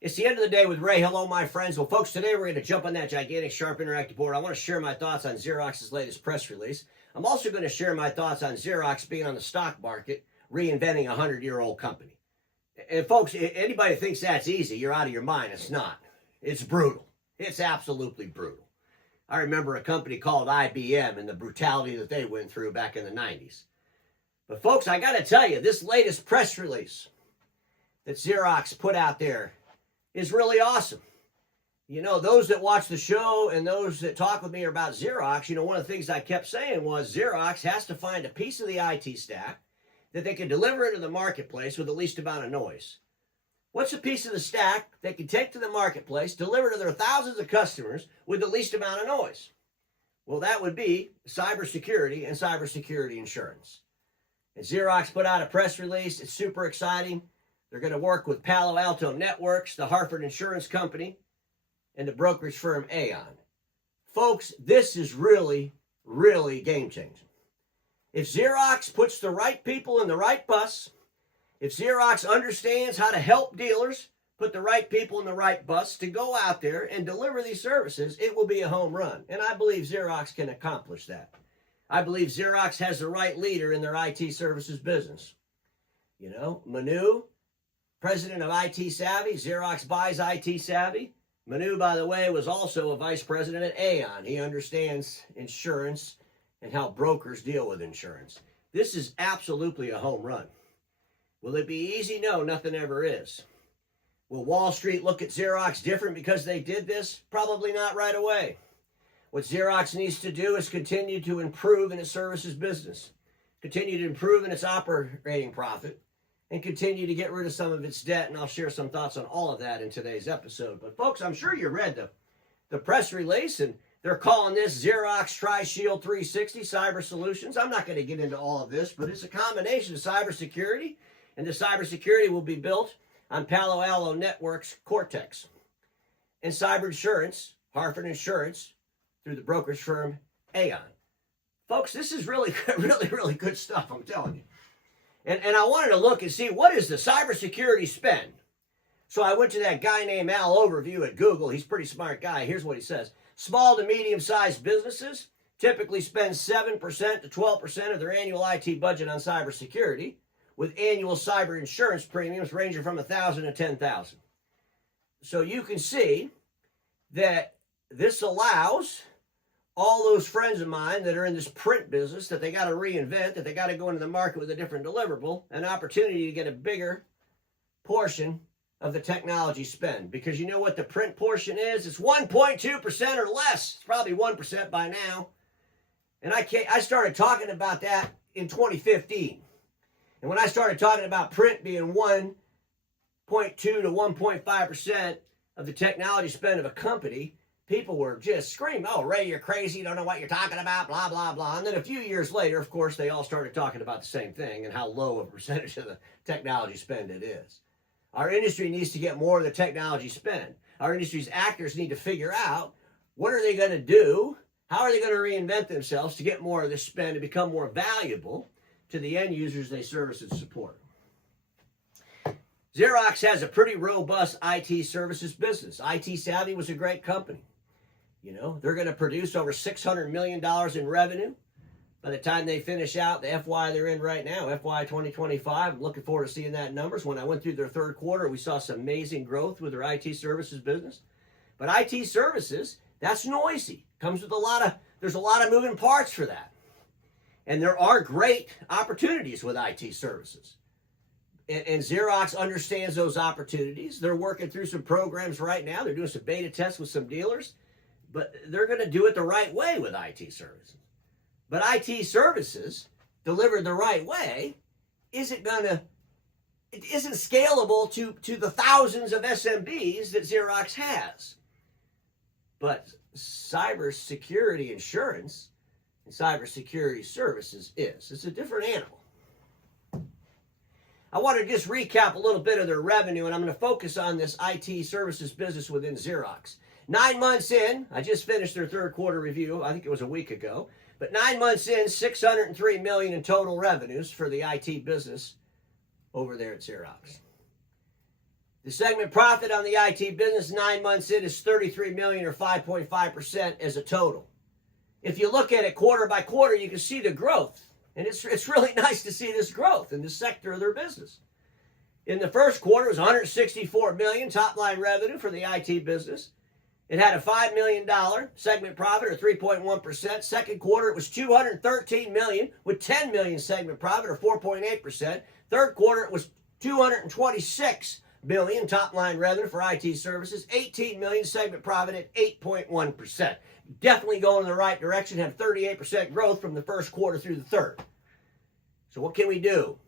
It's the end of the day with Ray. Hello, my friends. Well, folks, today we're going to jump on that gigantic, sharp, interactive board. I want to share my thoughts on Xerox's latest press release. I'm also going to share my thoughts on Xerox being on the stock market, reinventing a 100-year-old company. And folks, anybody thinks that's easy, you're out of your mind. It's not. It's brutal. It's absolutely brutal. I remember a company called IBM and the brutality that they went through back in the 90s. But folks, I got to tell you, this latest press release that Xerox put out there is really awesome. You know, those that watch the show and those that talk with me about Xerox, you know, one of the things I kept saying was Xerox has to find a piece of the IT stack that they can deliver into the marketplace with the least amount of noise. What's a piece of the stack they can take to the marketplace, deliver to their thousands of customers with the least amount of noise? Well, that would be cybersecurity and cybersecurity insurance. And Xerox put out a press release. It's super exciting. They're going to work with Paloalto Networks, the Hartford insurance company, and the brokerage firm Aon. Folks, this is really, really game-changing. If Xerox puts the right people in the right bus, if Xerox understands how to help dealers put the right people in the right bus to go out there and deliver these services, it will be a home run. And I believe Xerox can accomplish that. I believe Xerox has the right leader in their IT services business. You know, Manu, president of IT Savvy, Xerox buys IT Savvy. Manu, by the way, was also a vice president at Aon. He understands insurance and how brokers deal with insurance. This is absolutely a home run. Will it be easy? No, nothing ever is. Will Wall Street look at Xerox different because they did this? Probably not right away. What Xerox needs to do is continue to improve in its services business, continue to improve in its operating profit, and continue to get rid of some of its debt, and I'll share some thoughts on all of that in today's episode. But folks, I'm sure you read the press release, and they're calling this Xerox Tri-Shield 360 Cyber Solutions. I'm not going to get into all of this, but it's a combination of cybersecurity, and the cybersecurity will be built on Paloalto Networks Cortex. And cyber insurance, Hartford Insurance, through the brokerage firm Aon. Folks, this is really, really good stuff, I'm telling you. And I wanted to look and see what is the cybersecurity spend. So I went to that guy named Al Overview at Google. He's a pretty smart guy. Here's what he says. Small to medium-sized businesses typically spend 7% to 12% of their annual IT budget on cybersecurity, with annual cyber insurance premiums ranging from $1,000 to $10,000. So you can see that this allows all those friends of mine that are in this print business, that they got to reinvent, that they got to go into the market with a different deliverable, an opportunity to get a bigger portion of the technology spend. Because you know what the print portion is? It's 1.2% or less. It's probably 1% by now. And I started talking about that in 2015. And when I started talking about print being 1.2 to 1.5% of the technology spend of a company, people were just screaming, oh, Ray, you're crazy, you don't know what you're talking about, blah, blah, blah. And then a few years later, of course, they all started talking about the same thing and how low a percentage of the technology spend it is. Our industry needs to get more of the technology spend. Our industry's actors need to figure out what are they going to do, how are they going to reinvent themselves to get more of this spend and become more valuable to the end users they service and support. Xerox has a pretty robust IT services business. IT Savvy was a great company. You know, they're going to produce over $600 million in revenue by the time they finish out the FY they're in right now, FY 2025. I'm looking forward to seeing that numbers. When I went through their third quarter, we saw some amazing growth with their IT services business. But IT services, that's noisy. Comes with there's a lot of moving parts for that. And there are great opportunities with IT services. And Xerox understands those opportunities. They're working through some programs right now. They're doing some beta tests with some dealers. But they're going to do it the right way with IT services. But IT services, delivered the right way, isn't scalable to the thousands of SMBs that Xerox has. But cybersecurity insurance and cybersecurity services is. It's a different animal. I want to just recap a little bit of their revenue, and I'm going to focus on this IT services business within Xerox. 9 months in, I just finished their third quarter review. I think it was a week ago. But 9 months in, $603 million in total revenues for the IT business over there at Xerox. The segment profit on the IT business 9 months in is $33 million or 5.5% as a total. If you look at it quarter by quarter, you can see the growth. And it's really nice to see this growth in this sector of their business. In the first quarter, it was $164 million top line revenue for the IT business. It had a $5 million segment profit, or 3.1%. Second quarter, it was $213 million with $10 million segment profit, or 4.8%. Third quarter, it was $226 million top line revenue for IT services, $18 million segment profit at 8.1%. Definitely going in the right direction. Had 38% growth from the first quarter through the third. So what can we do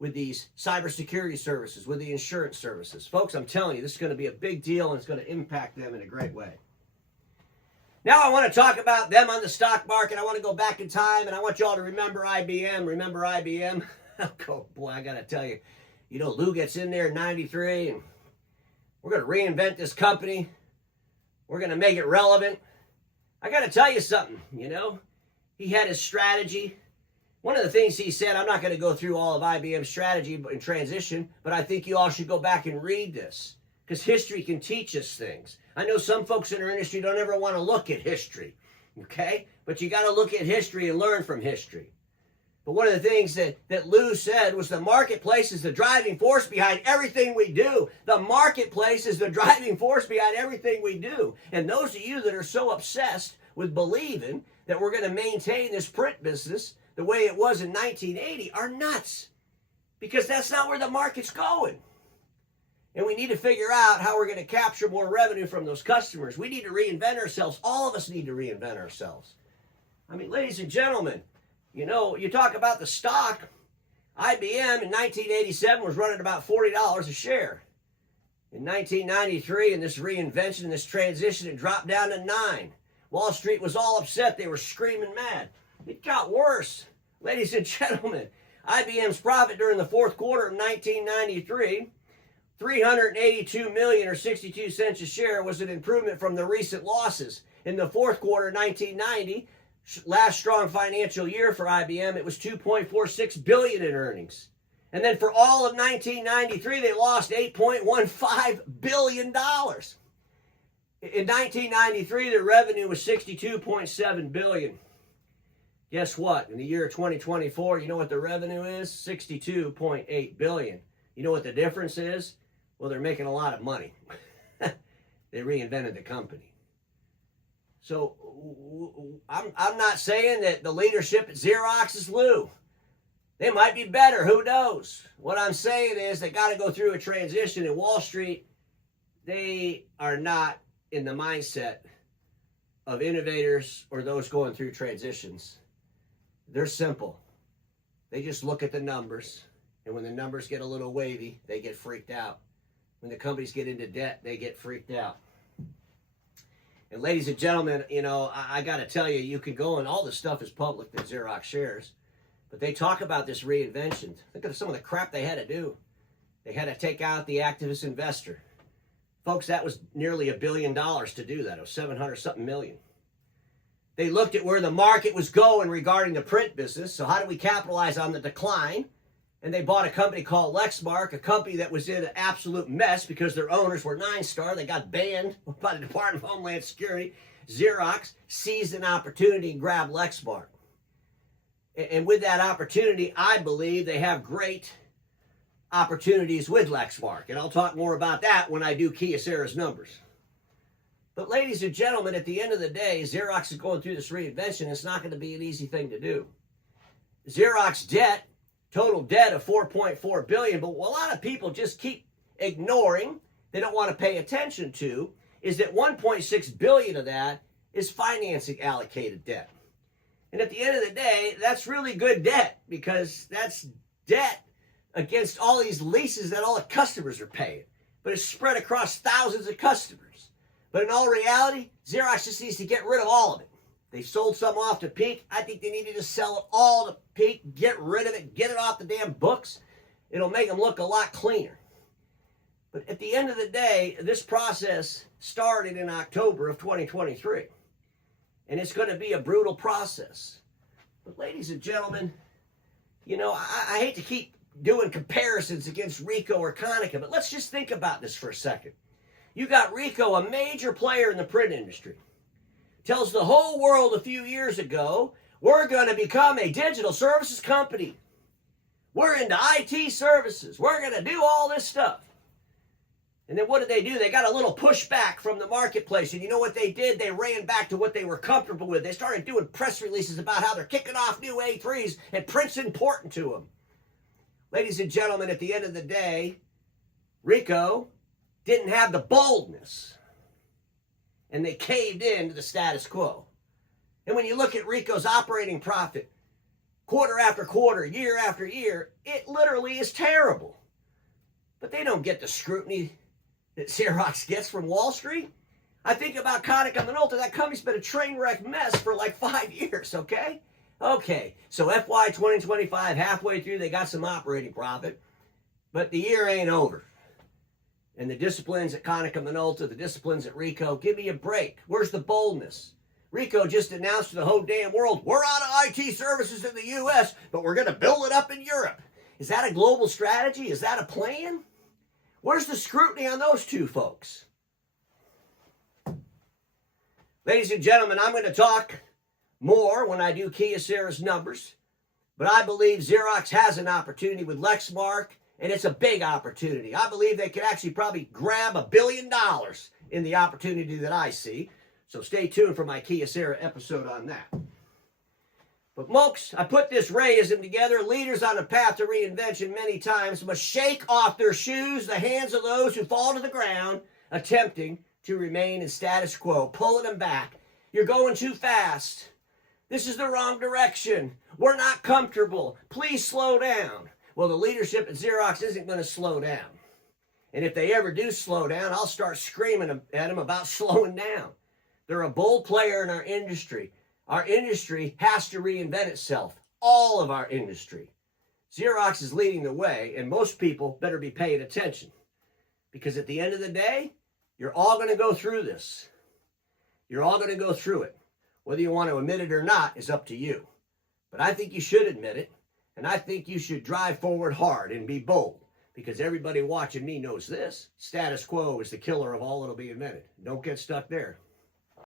with these cybersecurity services, with the insurance services? Folks, I'm telling you, this is going to be a big deal, and it's going to impact them in a great way. Now I want to talk about them on the stock market. I want to go back in time, and I want you all to remember IBM. Remember IBM? Oh, boy, I got to tell you. You know, Lou gets in there in 93, and we're going to reinvent this company. We're going to make it relevant. I got to tell you something, you know. He had his strategy. One of the things he said, I'm not going to go through all of IBM's strategy in transition, but I think you all should go back and read this, because history can teach us things. I know some folks in our industry don't ever want to look at history, okay? But you got to look at history and learn from history. But one of the things that Lou said was the marketplace is the driving force behind everything we do. The marketplace is the driving force behind everything we do. And those of you that are so obsessed with believing that we're going to maintain this print business the way it was in 1980 are nuts. Because that's not where the market's going. And we need to figure out how we're going to capture more revenue from those customers. We need to reinvent ourselves. All of us need to reinvent ourselves. I mean, ladies and gentlemen, you know, you talk about the stock. IBM in 1987 was running about $40 a share. In 1993, in this reinvention, this transition, it dropped down to $9. Wall Street was all upset. They were screaming mad. It got worse. Ladies and gentlemen, IBM's profit during the fourth quarter of 1993, $382 million or 62 cents a share, was an improvement from the recent losses. In the fourth quarter of 1990, last strong financial year for IBM, it was $2.46 billion in earnings. And then for all of 1993, they lost $8.15 billion. In 1993, their revenue was $62.7 billion. Guess what? In the year 2024, you know what the revenue is? $62.8 billion. You know what the difference is? Well, they're making a lot of money. They reinvented the company. So I'm not saying that the leadership at Xerox is Lou. They might be better. Who knows? What I'm saying is they got to go through a transition. In Wall Street, they are not in the mindset of innovators or those going through transitions. They're simple. They just look at the numbers, and when the numbers get a little wavy, they get freaked out. When the companies get into debt, they get freaked out. And ladies and gentlemen, you know, I got to tell you, you can go and all this stuff is public that Xerox shares, but they talk about this reinvention. Think of some of the crap they had to do. They had to take out the activist investor. Folks, that was nearly $1 billion to do that. It was 700-something million. They looked at where the market was going regarding the print business. So how do we capitalize on the decline? And they bought a company called Lexmark, a company that was in an absolute mess because their owners were 9-star. They got banned by the Department of Homeland Security. Xerox seized an opportunity and grabbed Lexmark. And with that opportunity, I believe they have great opportunities with Lexmark. And I'll talk more about that when I do Kyocera's numbers. But ladies and gentlemen, at the end of the day, Xerox is going through this reinvention. It's not going to be an easy thing to do. Xerox debt, total debt of $4.4 billion, but what a lot of people just keep ignoring, they don't want to pay attention to, is that $1.6 billion of that is financing allocated debt. And at the end of the day, that's really good debt because that's debt against all these leases that all the customers are paying. But it's spread across thousands of customers. But in all reality, Xerox just needs to get rid of all of it. They sold some off to Peak. I think they needed to sell it all to Peak, get rid of it, get it off the damn books. It'll make them look a lot cleaner. But at the end of the day, this process started in October of 2023. And it's going to be a brutal process. But ladies and gentlemen, you know, I hate to keep doing comparisons against Ricoh or Konica, but let's just think about this for a second. You got Ricoh, a major player in the print industry, tells the whole world a few years ago, we're going to become a digital services company. We're into IT services. We're going to do all this stuff. And then what did they do? They got a little pushback from the marketplace. And you know what they did? They ran back to what they were comfortable with. They started doing press releases about how they're kicking off new A3s and print's important to them. Ladies and gentlemen, at the end of the day, Ricoh didn't have the boldness. And they caved in to the status quo. And when you look at Ricoh's operating profit, quarter after quarter, year after year, it literally is terrible. But they don't get the scrutiny that Xerox gets from Wall Street. I think about Konica Minolta. That company's been a train wreck mess for like 5 years, okay? Okay, so FY 2025, halfway through, they got some operating profit, but the year ain't over. And the disciplines at Konica Minolta, the disciplines at Ricoh, give me a break. Where's the boldness? Ricoh just announced to the whole damn world, we're out of IT services in the U.S., but we're going to build it up in Europe. Is that a global strategy? Is that a plan? Where's the scrutiny on those two folks? Ladies and gentlemen, I'm going to talk more when I do Kyocera's numbers, but I believe Xerox has an opportunity with Lexmark, and it's a big opportunity. I believe they could actually probably grab $1 billion in the opportunity that I see. So stay tuned for my Kyocera episode on that. But folks, I put this Rayism together. Leaders on a path to reinvention many times must shake off their shoes the hands of those who fall to the ground, attempting to remain in status quo, pulling them back. You're going too fast. This is the wrong direction. We're not comfortable. Please slow down. Well, the leadership at Xerox isn't going to slow down. And if they ever do slow down, I'll start screaming at them about slowing down. They're a bold player in our industry. Our industry has to reinvent itself. All of our industry. Xerox is leading the way, and most people better be paying attention. Because at the end of the day, you're all going to go through this. You're all going to go through it. Whether you want to admit it or not is up to you. But I think you should admit it, and I think you should drive forward hard and be bold. Because everybody watching me knows this. Status quo is the killer of all that'll be invented. Don't get stuck there.